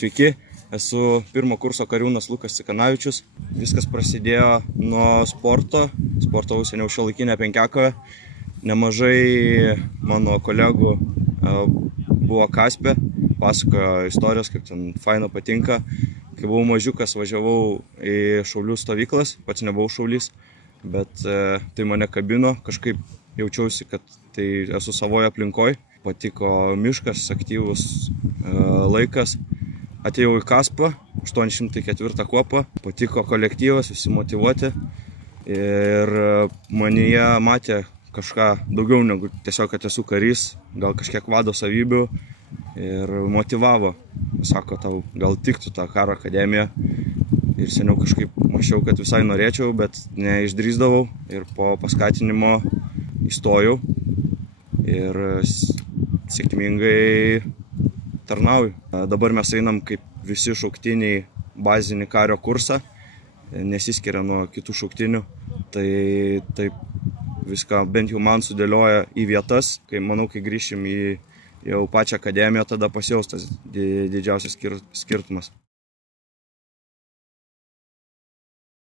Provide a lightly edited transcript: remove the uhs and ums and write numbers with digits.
Sveiki, esu pirmo kurso kariūnas Lukas Cikanavičius. Viskas prasidėjo nuo sporto. Sportavau seniau šiuolaikinę penkiakovę. Nemažai mano kolegų buvo Kaspė, pasakojo istorijos, kaip ten faina patinka. Kai buvau mažiukas, važiavau į šaulių stovyklas, pats nebuvau šaulys, bet tai mane kabino, kažkaip jaučiausi, kad tai esu savoje aplinkoje. Patiko miškas, aktyvus laikas. Atėjau į Kaspą, 804 kuopą, patiko kolektyvas, visi motyvuoti ir manyje matė kažką daugiau negu tiesiog, kad esu karys, gal kažkiek vado savybių ir motyvavo. Sako, tau gal tiktų tą karo akademiją ir seniau kažkaip mačiau, kad visai norėčiau, bet neišdrįsdavau ir po paskatinimo įstojau ir sėkmingai tarnauju. Dabar mes einam kaip visi šauktiniai bazinį kario kursą, nesiskiria nuo kitų šauktinių, tai taip viską bent jau man sudėlioja į vietas, kai manau, kai grįšim į jau pačią akademiją, tada pasijaus tas didžiausias skirtumas.